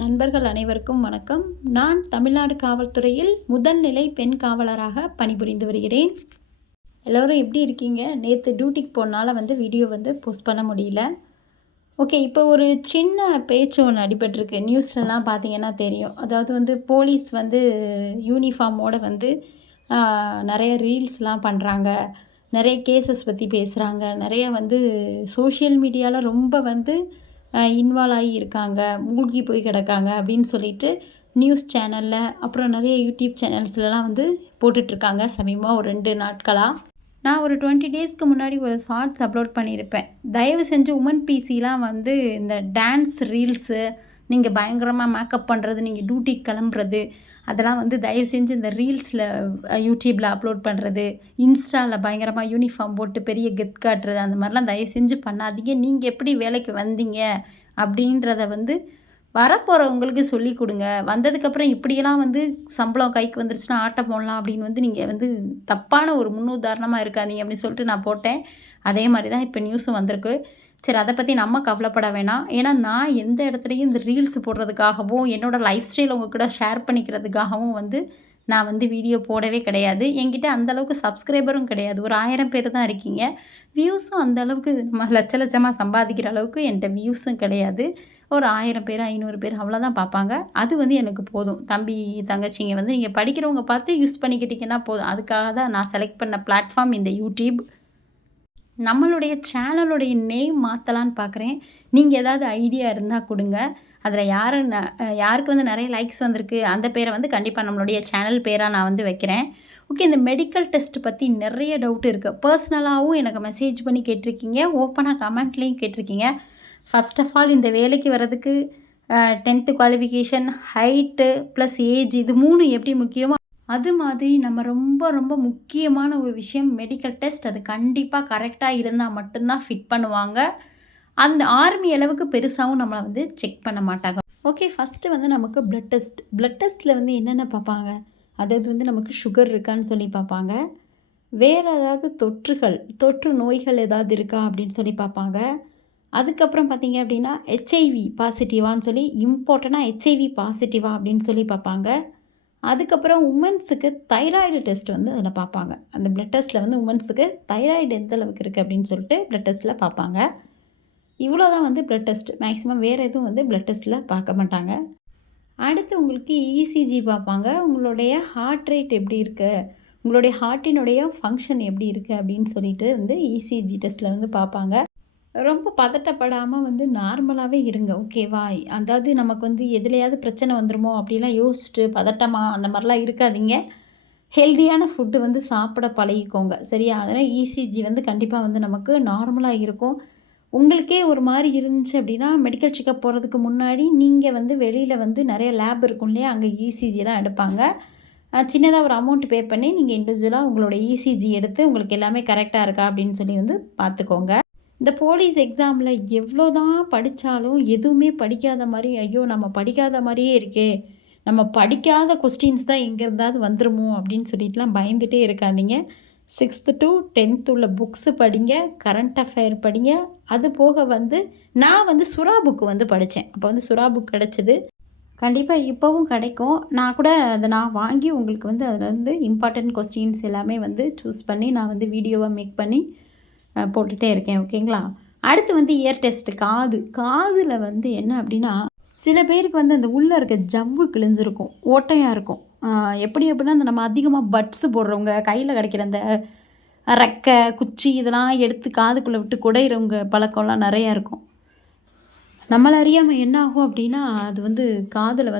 நண்பர்கள் அனைவருக்கும் வணக்கம். நான் தமிழ்நாடு காவல்துறையில் முதல்நிலை பெண் காவலராக பணிபுரிந்து வருகிறேன். எல்லோரும் எப்படி இருக்கீங்க? நேற்று டியூட்டிக்கு போனால வீடியோ போஸ்ட் பண்ண முடியல. ஓகே, இப்போ ஒரு சின்ன பேச்சு ஒன்று அடிபட்டிருக்கு. நியூஸ்லலாம் பார்த்தீங்கன்னா தெரியும். அதாவது போலீஸ் யூனிஃபார்மோட நிறைய ரீல்ஸ்லாம் பண்ணுறாங்க. நிறைய கேசஸ் பற்றி பேசுகிறாங்க. நிறைய சோஷியல் மீடியாவில் ரொம்ப இன்வால்வ் ஆகி இருக்காங்க, மூழ்கி போய் கிடக்காங்க அப்படின்னு சொல்லிட்டு நியூஸ் சேனலில் அப்புறம் நிறைய யூடியூப் சேனல்ஸ்லலாம் போட்டுட்ருக்காங்க. சமீபமாக ஒரு 2 நாட்களாக நான் ஒரு 20 டேஸ்க்கு முன்னாடி ஒரு ஷார்ட்ஸ் அப்லோட் பண்ணியிருப்பேன். தயவு செஞ்சு உமன் பிசிலாம் இந்த டான்ஸ் ரீல்ஸு, நீங்கள் பயங்கரமாக மேக்கப் பண்ணுறது, நீங்கள் டியூட்டிக்கு கிளம்புறது, அதெல்லாம் தயவு செஞ்சு இந்த ரீல்ஸில் யூடியூப்பில் அப்லோட் பண்ணுறது, இன்ஸ்டாவில் பயங்கரமாக யூனிஃபார்ம் போட்டு பெரிய கெத் காட்டுறது, அந்த மாதிரிலாம் தயவு செஞ்சு பண்ணாதீங்க. நீங்கள் எப்படி வேலைக்கு வந்தீங்க அப்படின்றத வரப்போகிறவங்களுக்கு சொல்லி கொடுங்க. வந்ததுக்கப்புறம் இப்படியெல்லாம் சம்பளம் கைக்கு வந்துருச்சுன்னா ஆட்டம் போடலாம் அப்படின்னு நீங்கள் தப்பான ஒரு முன்னுதாரணமாக இருக்காதீங்க அப்படின்னு சொல்லிட்டு நான் போட்டேன். அதே மாதிரி தான் இப்போ நியூஸும் வந்திருக்கு. சரி, அதை பற்றி நம்ம கவலைப்பட வேணாம். ஏன்னா நான் எந்த இடத்துலையும் இந்த ரீல்ஸ் போடுறதுக்காகவும் என்னோடய லைஃப் ஸ்டைல் உங்கள் கூட ஷேர் பண்ணிக்கிறதுக்காகவும் நான் வீடியோ போடவே கிடையாது. என்கிட்ட அந்தளவுக்கு சப்ஸ்கிரைபரும் கிடையாது. ஒரு 1000 பேர் தான் இருக்கீங்க. வியூஸும் அந்தளவுக்கு நம்ம லட்சமாக சம்பாதிக்கிற அளவுக்கு என்கிட்ட வியூஸும் கிடையாது. ஒரு 1000 பேர் 500 பேர் அவ்வளோதான் பார்ப்பாங்க. அது எனக்கு போதும். தம்பி தங்கச்சிங்க நீங்கள் படிக்கிறவங்க பார்த்து யூஸ் பண்ணிக்கிட்டிங்கன்னா போதும். அதுக்காக தான் நான் செலக்ட் பண்ண பிளாட்ஃபார்ம் இந்த யூடியூப். நம்மளுடைய சேனலுடைய நேம் மாற்றலான்னு பார்க்குறேன். நீங்கள் ஏதாவது ஐடியா இருந்தால் கொடுங்க. அதில் யாருக்கு நிறைய லைக்ஸ் வந்திருக்கு அந்த பேரை கண்டிப்பாக நம்மளுடைய சேனல் பேராக நான் வைக்கிறேன். ஓகே, இந்த மெடிக்கல் டெஸ்ட் பற்றி நிறைய டவுட் இருக்குது. பர்சனலாகவும் எனக்கு மெசேஜ் பண்ணி கேட்டிருக்கீங்க, ஓப்பனாக கமெண்ட்லேயும் கேட்டிருக்கீங்க. ஃபர்ஸ்ட் ஆஃப் ஆல், இந்த வேலைக்கு வர்றதுக்கு 10th qualification, height plus age, இது 3 எப்படி முக்கியமோ அது மாதிரி நம்ம ரொம்ப ரொம்ப முக்கியமான ஒரு விஷயம் மெடிக்கல் டெஸ்ட். அது கண்டிப்பாக கரெக்டாக இருந்தால் மட்டும்தான் ஃபிட் பண்ணுவாங்க. அந்த ஆர்மி அளவுக்கு பெருசாகவும் நம்மளை செக் பண்ண மாட்டாங்க. ஓகே, ஃபஸ்ட்டு நமக்கு ப்ளட் டெஸ்ட். ப்ளட் டெஸ்ட்டில் என்னென்ன பார்ப்பாங்க? அதாவது நமக்கு சுகர் இருக்கான்னு சொல்லி பார்ப்பாங்க. வேறு ஏதாவது தொற்று நோய்கள் ஏதாவது இருக்கா அப்படின்னு சொல்லி பார்ப்பாங்க. அதுக்கப்புறம் பார்த்தீங்க அப்படின்னா ஹெச்ஐவி பாசிட்டிவான்னு சொல்லி, இம்பார்ட்டண்ட்டாக ஹெச்ஐவி பாசிட்டிவா அப்படின்னு சொல்லி பார்ப்பாங்க. அதுக்கப்புறம் உமன்ஸுக்கு தைராய்டு டெஸ்ட் அதில் பார்ப்பாங்க. அந்த ப்ளட் டெஸ்ட்டில் உமன்ஸுக்கு தைராய்டு எந்த அளவுக்கு இருக்குது அப்படின்னு சொல்லிட்டு ப்ளட் டெஸ்ட்டில் பார்ப்பாங்க. இவ்வளோ தான் ப்ளட் டெஸ்ட். மேக்ஸிமம் வேறு எதுவும் ப்ளட் டெஸ்ட்டில் பார்க்க மாட்டாங்க. அடுத்து உங்களுக்கு இசிஜி பார்ப்பாங்க. உங்களுடைய ஹார்ட் ரேட் எப்படி இருக்குது, உங்களுடைய ஹார்ட்டினுடைய ஃபங்க்ஷன் எப்படி இருக்குது அப்படின்னு சொல்லிட்டு இசிஜி டெஸ்ட்டில் பார்ப்பாங்க. ரொம்ப பதட்டப்படாமல் நார்மலாகவே இருங்க, ஓகேவா? அதாவது நமக்கு எதுலையாவது பிரச்சனை வந்துடுமோ அப்படிலாம் யோசிச்சுட்டு பதட்டமாக அந்த மாதிரிலாம் இருக்காதீங்க. ஹெல்தியான ஃபுட்டு சாப்பிட பழகிக்கோங்க, சரியா? அதனால் இசிஜி கண்டிப்பாக நமக்கு நார்மலாக இருக்கும். உங்களுக்கே ஒரு மாதிரி இருந்துச்சு அப்படின்னா மெடிக்கல் செக்கப் போகிறதுக்கு முன்னாடி நீங்கள் வெளியில் நிறைய லேப் இருக்கும் இல்லையா, அங்கே இசிஜிலாம் எடுப்பாங்க. சின்னதாக ஒரு அமௌண்ட் பே பண்ணி நீங்கள் இண்டிவிஜுவலாக உங்களோட இசிஜி எடுத்து உங்களுக்கு எல்லாமே கரெக்டாக இருக்கா அப்படின்னு சொல்லி பார்த்துக்கோங்க. இந்த போலீஸ் எக்ஸாமில் எவ்வளோ தான் படித்தாலும் எதுவுமே படிக்காத மாதிரி, ஐயோ நம்ம படிக்காத மாதிரியே இருக்கே, நம்ம படிக்காத கொஸ்டின்ஸ் தான் எங்கே இருந்தாவது வந்துருமோ அப்படின்னு சொல்லிட்டுலாம் பயந்துகிட்டே இருக்காதீங்க. 6th to 10th உள்ள புக்ஸு படிங்க, கரண்ட் அஃபேர் படிங்க. அது போக நான் சுறா புக்கு படித்தேன். அப்போ சுறா புக் கிடச்சிது. கண்டிப்பாக இப்போவும் கிடைக்கும். நான் கூட அதை நான் வாங்கி உங்களுக்கு அதில் இம்பார்ட்டண்ட் கொஸ்டின்ஸ் எல்லாமே சூஸ் பண்ணி நான் வீடியோவாக மேக் பண்ணி போட்டுகிட்டே இருக்கேன், ஓகேங்களா? அடுத்து இயர் டெஸ்ட்டு. காதில் என்ன அப்படின்னா, சில பேருக்கு அந்த உள்ளே இருக்க ஜவ்வு கிழிஞ்சிருக்கும், ஓட்டையாக இருக்கும். எப்படி அப்படின்னா நம்ம அதிகமாக பட்ஸு போடுறவங்க, கையில் கிடைக்கிற அந்த ரெக்கை குச்சி இதெல்லாம் எடுத்து காதுக்குள்ளே விட்டு குடையிறவங்க பழக்கம்லாம் நிறையா இருக்கும். நம்மளை அறியாமல் என்ன ஆகும் அப்படின்னா, அது காதில்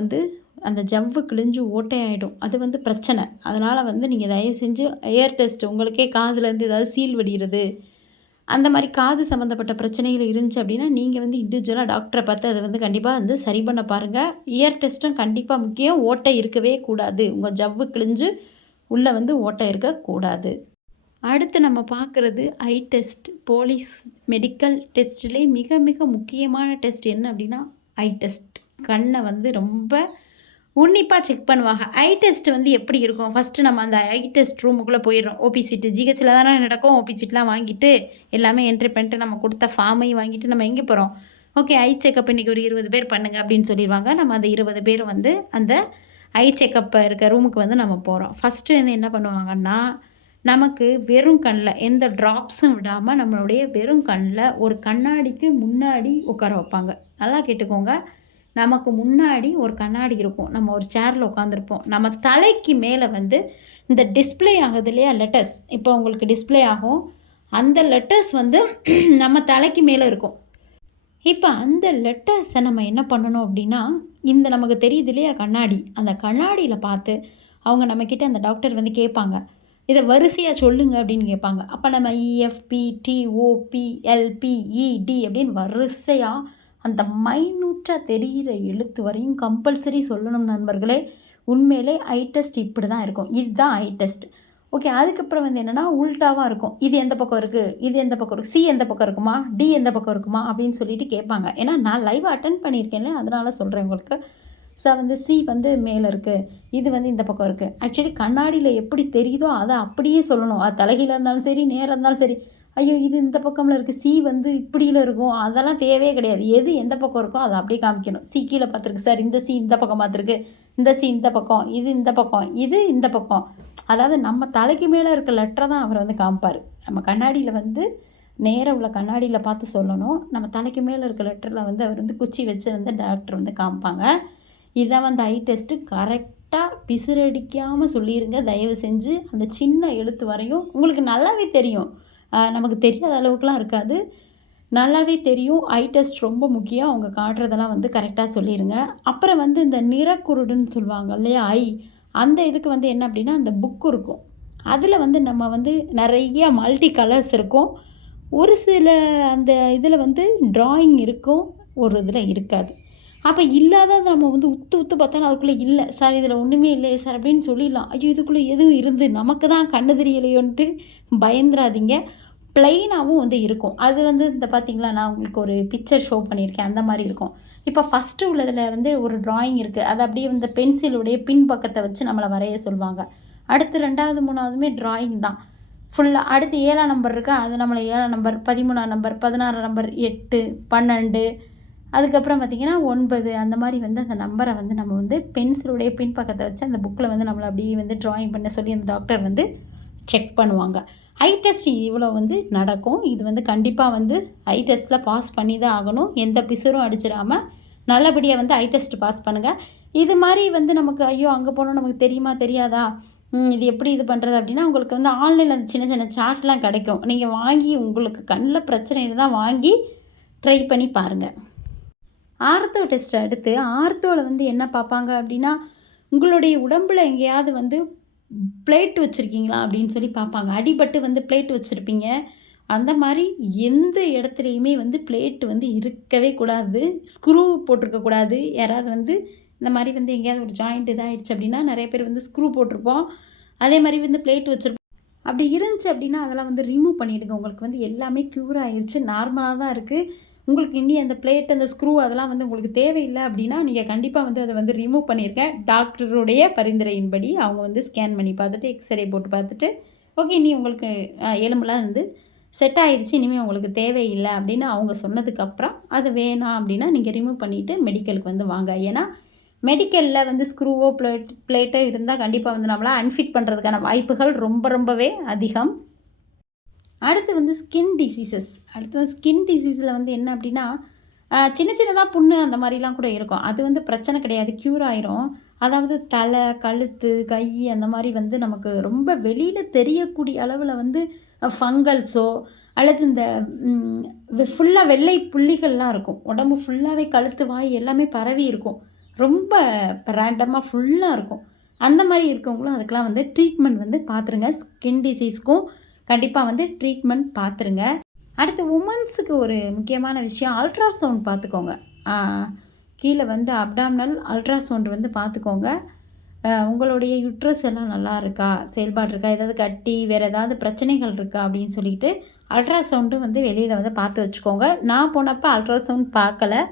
அந்த ஜவ்வு கிழிஞ்சு ஓட்டையாகிடும். அது பிரச்சனை. அதனால் நீங்கள் தயவு செஞ்சு இயர் டெஸ்ட், உங்களுக்கே காதுலேருந்து ஏதாவது சீல் வடிகிறது, அந்த மாதிரி காது சம்மந்தப்பட்ட பிரச்சனைகள் இருந்துச்சு அப்படின்னா நீங்கள் இண்டிவிஜுவலாக டாக்டரை பார்த்து அதை கண்டிப்பாக சரி பண்ண பாருங்கள். இயர் டெஸ்ட்டும் கண்டிப்பாக முக்கியம். ஓட்டை இருக்கவே கூடாது. உங்கள் ஜவ்வு கிழிஞ்சு உள்ளே ஓட்டை இருக்கக்கூடாது. அடுத்து நம்ம பார்க்குறது ஐ டெஸ்ட். போலீஸ் மெடிக்கல் டெஸ்ட்லேயே மிக மிக முக்கியமான டெஸ்ட் என்ன அப்படின்னா ஐ டெஸ்ட். கண்ணை ரொம்ப உன்னிப்பாக செக் பண்ணுவாங்க. ஐ டெஸ்ட் எப்படி இருக்கும்? ஃபஸ்ட்டு நம்ம அந்த ஐ டெஸ்ட் ரூமுக்குள்ளே போயிடுறோம். ஓபி சீட்டு ஜிஹெச்சில் தானே நடக்கும். ஓபி சீட்லாம் வாங்கிட்டு எல்லாமே என்ட்ரி பண்ணிட்டு நம்ம கொடுத்த ஃபார்மையும் வாங்கிட்டு நம்ம எங்கே போகிறோம்? ஓகே ஐ செக்கப் இன்றைக்கி ஒரு 20 பேர் பண்ணுங்கள் அப்படின்னு சொல்லிடுவாங்க. நம்ம அந்த 20 பேர் வந்து அந்த ஐ செக்கப் இருக்க ரூமுக்கு வந்து நம்ம போகிறோம். ஃபஸ்ட்டு வந்து என்ன பண்ணுவாங்கன்னா, நமக்கு வெறும் கண்ணில் எந்த ட்ராப்ஸும் விடாமல் நம்மளுடைய வெறும் கண்ணில் ஒரு கண்ணாடிக்கு முன்னாடி உட்கார வைப்பாங்க. நல்லா கேட்டுக்கோங்க. நமக்கு முன்னாடி ஒரு கண்ணாடி இருக்கும். நம்ம ஒரு சேரில் உட்காந்துருப்போம். நம்ம தலைக்கு மேலே வந்து இந்த டிஸ்பிளே ஆகுது இல்லையா லெட்டர்ஸ், இப்போ உங்களுக்கு டிஸ்பிளே ஆகும். அந்த லெட்டர்ஸ் வந்து நம்ம தலைக்கு மேலே இருக்கும். இப்போ அந்த லெட்டர்ஸை நம்ம என்ன பண்ணணும் அப்படின்னா, இந்த நமக்கு தெரியுது இல்லையா கண்ணாடி, அந்த கண்ணாடியில் பார்த்து அவங்க நம்மக்கிட்ட அந்த டாக்டர் வந்து கேட்பாங்க, இதை வரிசையாக சொல்லுங்க அப்படின்னு கேட்பாங்க. அப்போ நம்ம இஎஃப்பி டிஓபி எல்பி இடி அப்படின்னு வரிசையாக அந்த மைனூட்டாக தெரிகிற எழுத்து வரையும் கம்பல்சரி சொல்லணும் நண்பர்களே. உண்மையிலே ஐ டெஸ்ட் இப்படி தான் இருக்கும். இதுதான் ஐ டெஸ்ட். ஓகே, அதுக்கப்புறம் வந்து என்னென்னா உல்ட்டாவாக இருக்கும். இது எந்த பக்கம் இருக்குது, இது எந்த பக்கம் இருக்குது, சி எந்த பக்கம் இருக்குமா, டி எந்த பக்கம் இருக்குமா அப்படின்னு சொல்லிட்டு கேட்பாங்க. ஏன்னா நான் லைவாக அட்டன் பண்ணியிருக்கேன்ல, அதனால சொல்கிறேன் உங்களுக்கு. ஸோ வந்து சி வந்து மேலே இருக்குது, இது வந்து இந்த பக்கம் இருக்குது. ஆக்சுவலி கண்ணாடியில் எப்படி தெரியுதோ அதை அப்படியே சொல்லணும். அது தலைகீழ இருந்தாலும் சரி, நேராக இருந்தாலும் சரி. ஐயோ இது இந்த பக்கமில் இருக்குது, சி வந்து இப்படியில் இருக்கும், அதெல்லாம் தேவையே கிடையாது. எது எந்த பக்கம் இருக்கோ அதை அப்படியே காமிக்கணும். சி கீழே பார்த்துருக்கு சார், இந்த சி இந்த பக்கம் பார்த்துருக்கு, இந்த சி இந்த பக்கம், இது இந்த பக்கம், இது இந்த பக்கம். அதாவது நம்ம தலைக்கு மேலே இருக்க லெட்டரை தான் அவர் வந்து காமிப்பார். நம்ம கண்ணாடியில் வந்து நேராக உள்ள கண்ணாடியில் பார்த்து சொல்லணும். நம்ம தலைக்கு மேலே இருக்க லெட்டரில் வந்து அவர் வந்து குச்சி வச்சு வந்து டாக்டர் வந்து காமிப்பாங்க. இதை வந்து ஐ டெஸ்ட்டு கரெக்டாக பிசுறடிக்காமல் சொல்லிடுங்க தயவு செஞ்சு. அந்த சின்ன எழுத்து வரையும் உங்களுக்கு நல்லாவே தெரியும். நமக்கு தெரியாத அளவுக்குலாம் இருக்காது, நல்லாவே தெரியும். ஐ டெஸ்ட் ரொம்ப முக்கியம். அவங்க காட்டுறதெல்லாம் வந்து கரெக்டாக சொல்லிடுங்க. அப்புறம் வந்து இந்த நிறக்குருடுன்னு சொல்லுவாங்க இல்லையா ஐ, அந்த இதுக்கு வந்து என்ன அப்படின்னா அந்த புக்கு இருக்கும். அதில் வந்து நம்ம வந்து நிறைய மல்டி கலர்ஸ் இருக்கும். ஒரு சில அந்த இதில் வந்து ட்ராயிங் இருக்கும், ஒரு இதில் இருக்காது. அப்போ இல்லாத நம்ம வந்து உத்து பார்த்தாலும் அதுக்குள்ளே இல்லை சார், இதில் ஒன்றுமே இல்லையே சார் அப்படின்னு சொல்லிடலாம். ஐயோ இதுக்குள்ளே எதுவும் இருந்து நமக்கு தான் கண்ணு தெரியலையோன்ட்டு பயந்துராதிங்க. ப்ளைனாகவும் வந்து இருக்கும். அது வந்து இந்த பார்த்திங்களா, நான் உங்களுக்கு ஒரு பிக்சர் ஷோ பண்ணியிருக்கேன், அந்த மாதிரி இருக்கும். இப்போ ஃபஸ்ட்டு உள்ளதில் வந்து ஒரு ட்ராயிங் இருக்குது, அது அப்படியே வந்து பென்சிலுடைய பின்பக்கத்தை வச்சு நம்மளை வரைய சொல்லுவாங்க. அடுத்து 2வது 3வதுமே ட்ராயிங் தான் ஃபுல்லாக. அடுத்து 7ஆம் நம்பர் இருக்குது, அது நம்மளை 7ஆம் நம்பர் 13ஆம் நம்பர் 16ஆம் நம்பர் 8 12, அதுக்கப்புறம் பார்த்திங்கன்னா 9, அந்த மாதிரி வந்து அந்த நம்பரை வந்து நம்ம வந்து பென்சிலுடைய பின்பக்கத்தை வச்சு அந்த புக்கில் வந்து நம்மளை அப்படியே வந்து ட்ராயிங் பண்ண சொல்லி அந்த டாக்டர் வந்து செக் பண்ணுவாங்க. ஐ டெஸ்ட் இவ்வளோ வந்து நடக்கும். இது வந்து கண்டிப்பாக வந்து ஐ டெஸ்ட்டில் பாஸ் பண்ணி தான் ஆகணும். எந்த பிசுரும் அடிச்சிடாமல் நல்லபடியாக வந்து ஐ டெஸ்ட் பாஸ் பண்ணுங்கள். இது மாதிரி வந்து நமக்கு ஐயோ அங்கே போனால் நமக்கு தெரியுமா தெரியாதா, இது எப்படி இது பண்ணுறது அப்படின்னா, உங்களுக்கு வந்து ஆன்லைனில் அந்த சின்ன சின்ன சார்ட்லாம் கிடைக்கும். நீங்கள் வாங்கி உங்களுக்கு கண்ணில் பிரச்சனையில் தான் வாங்கி ட்ரை பண்ணி பாருங்கள். ஆர்த்தோ டெஸ்ட்டை அடுத்து ஆர்த்தோவில் வந்து என்ன பார்ப்பாங்க அப்படின்னா, உங்களுடைய உடம்பில் எங்கேயாவது வந்து பிளேட் வச்சுருக்கீங்களா அப்படின்னு சொல்லி பார்ப்பாங்க. அடிபட்டு வந்து பிளேட் வச்சுருப்பீங்க, அந்த மாதிரி எந்த இடத்துலையுமே வந்து பிளேட் வந்து இருக்கவே கூடாது, ஸ்க்ரூ போட்டிருக்கக்கூடாது. யாராவது வந்து இந்த மாதிரி வந்து எங்கேயாவது ஒரு ஜாயிண்ட் இதாகிடுச்சு அப்படின்னா நிறைய பேர் வந்து ஸ்க்ரூ போட்டிருப்போம், அதே மாதிரி வந்து பிளேட் வச்சுருப்போம். அப்படி இருந்துச்சு அப்படின்னா அதெல்லாம் வந்து ரிமூவ் பண்ணிவிடுங்க. உங்களுக்கு வந்து எல்லாமே க்யூர் ஆகிடுச்சு, நார்மலாக தான் இருக்குது. உங்களுக்கு இனி அந்த பிளேட் அந்த ஸ்க்ரூ அதெல்லாம் வந்து உங்களுக்கு தேவையில்லை அப்படின்னா நீங்கள் கண்டிப்பாக வந்து அதை வந்து ரிமூவ் பண்ணியிருக்கேன். டாக்டருடைய பரிந்துரையின்படி அவங்க வந்து ஸ்கேன் பண்ணி பார்த்துட்டு எக்ஸ்ரே போட்டு பார்த்துட்டு ஓகே இனி உங்களுக்கு எலும்புலாம் வந்து செட் ஆகிடுச்சு, இனிமேல் உங்களுக்கு தேவையில்லை அப்படின்னு அவங்க சொன்னதுக்கப்புறம் அது வேணாம் அப்படின்னா நீங்கள் ரிமூவ் பண்ணிவிட்டு மெடிக்கலுக்கு வந்து வாங்க. ஏன்னா மெடிக்கலில் வந்து ஸ்க்ரூவோ பிளேட்டோ இருந்தால் கண்டிப்பாக வந்து நம்மளால் அன்ஃபிட் பண்ணுறதுக்கான வாய்ப்புகள் ரொம்பவே அதிகம். அடுத்து வந்து ஸ்கின் டிசீசஸ். அடுத்து ஸ்கின் டிசீஸில் வந்து என்ன அப்படின்னா, சின்ன சின்னதாக புண்ணு அந்த மாதிரிலாம் கூட இருக்கும். அது வந்து பிரச்சனை கிடையாது, க்யூர் ஆயிரும். அதாவது தலை, கழுத்து, கை அந்த மாதிரி வந்து நமக்கு ரொம்ப வெளியில் தெரியக்கூடிய அளவில் வந்து ஃபங்கல்ஸோ அல்லது இந்த ஃபுல்லாக வெள்ளை புள்ளிகள்லாம் இருக்கும். உடம்பு ஃபுல்லாகவே கழுத்து, வாய் எல்லாமே பரவி இருக்கும், ரொம்ப ரேண்டமாக ஃபுல்லாக இருக்கும். அந்த மாதிரி இருக்கவங்களும் அதுக்கெலாம் வந்து ட்ரீட்மெண்ட் வந்து பார்த்துருங்க. ஸ்கின் டிசீஸ்க்கும் கண்டிப்பாக வந்து ட்ரீட்மெண்ட் பார்த்துருங்க. அடுத்து உமன்ஸுக்கு ஒரு முக்கியமான விஷயம், அல்ட்ராசவுண்ட் பார்த்துக்கோங்க. கீழே வந்து அப்டாமினல் அல்ட்ராசவுண்ட் வந்து பார்த்துக்கோங்க. உங்களுடைய யுட்ரஸ் எல்லாம் நல்லா இருக்கா, செயல்பாடு இருக்கா, ஏதாவது கட்டி வேறு ஏதாவது பிரச்சனைகள் இருக்கா அப்படின்னு சொல்லிட்டு அல்ட்ராசவுண்டு வந்து வெளியில் வந்து பார்த்து வச்சுக்கோங்க. நான் போனப்போ அல்ட்ராசவுண்ட் பார்க்கல.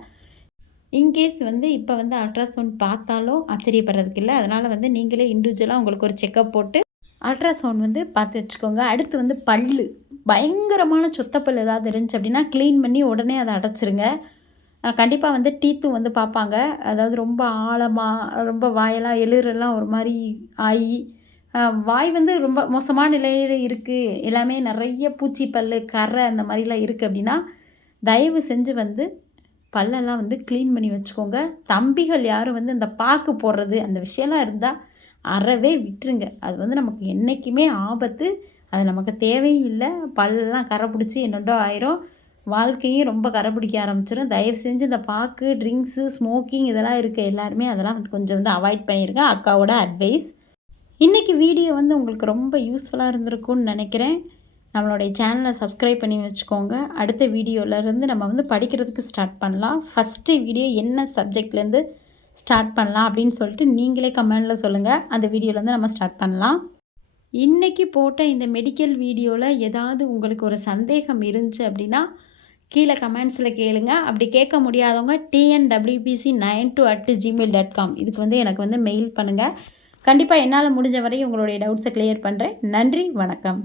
இன்கேஸ் வந்து இப்போ வந்து அல்ட்ராசவுண்ட் பார்த்தாலும் ஆச்சரியப்படுறதுக்கு இல்லை. அதனால் வந்து நீங்களே இண்டிவிஜுவலாக உங்களுக்கு ஒரு செக்கப் போட்டு அல்ட்ராசவுண்ட் வந்து பார்த்து வச்சுக்கோங்க. அடுத்து வந்து பயங்கரமான சொத்தப்பல் ஏதாவது இருந்துச்சு அப்படின்னா க்ளீன் பண்ணி உடனே அதை அடைச்சிருங்க. கண்டிப்பாக வந்து டீத்தும் வந்து பார்ப்பாங்க. அதாவது ரொம்ப ஆழமாக ரொம்ப வாயெல்லாம் எளிரெல்லாம் ஒரு மாதிரி ஆகி வாய் வந்து ரொம்ப மோசமான நிலையில் இருக்குது, எல்லாமே நிறைய பூச்சி பல் கரை அந்த மாதிரிலாம் இருக்குது அப்படின்னா தயவு செஞ்சு வந்து பல்லெல்லாம் வந்து க்ளீன் பண்ணி வச்சுக்கோங்க. தம்பிகள் யாரும் வந்து இந்த பாக்கு போடுறது அந்த விஷயம்லாம் இருந்தால் அறவே விட்டுருங்க. அது வந்து நமக்கு என்றைக்குமே ஆபத்து. அது நமக்கு தேவையும் இல்லை. பல்லெல்லாம் கரை பிடிச்சி என்னென்னோ ஆயிரும். வாழ்க்கையும் ரொம்ப கரை பிடிக்க ஆரம்பிச்சிடும். தயவு செஞ்சு இந்த பாக்கு, ட்ரிங்க்ஸு, ஸ்மோக்கிங் இதெல்லாம் இருக்க எல்லாருமே அதெல்லாம் வந்து கொஞ்சம் வந்து அவாய்ட் பண்ணிடுங்க. அக்காவோட அட்வைஸ். இன்றைக்கி வீடியோ வந்து உங்களுக்கு ரொம்ப யூஸ்ஃபுல்லாக இருந்திருக்கும்னு நினைக்கிறேன். நம்மளுடைய சேனலை சப்ஸ்கிரைப் பண்ணி வச்சுக்கோங்க. அடுத்த வீடியோவிலேருந்து நம்ம வந்து படிக்கிறதுக்கு ஸ்டார்ட் பண்ணலாம். ஃபஸ்ட்டு வீடியோ என்ன சப்ஜெக்ட்லேருந்து ஸ்டார்ட் பண்ணலாம் அப்படின்னு சொல்லிட்டு நீங்களே கமெண்டில் சொல்லுங்கள். அந்த வீடியோலேருந்து நம்ம ஸ்டார்ட் பண்ணலாம். இன்றைக்கி போட்ட இந்த மெடிக்கல் வீடியோவில் ஏதாவது உங்களுக்கு ஒரு சந்தேகம் இருந்துச்சு அப்படின்னா கீழே கமெண்ட்ஸில் கேளுங்க. அப்படி கேட்க முடியாதவங்க tnwbc92@gmail.com இதுக்கு வந்து எனக்கு வந்து மெயில் பண்ணுங்கள். கண்டிப்பாக என்னால் முடிஞ்ச வரை உங்களுடைய டவுட்ஸை கிளியர் பண்ணுறேன். நன்றி, வணக்கம்.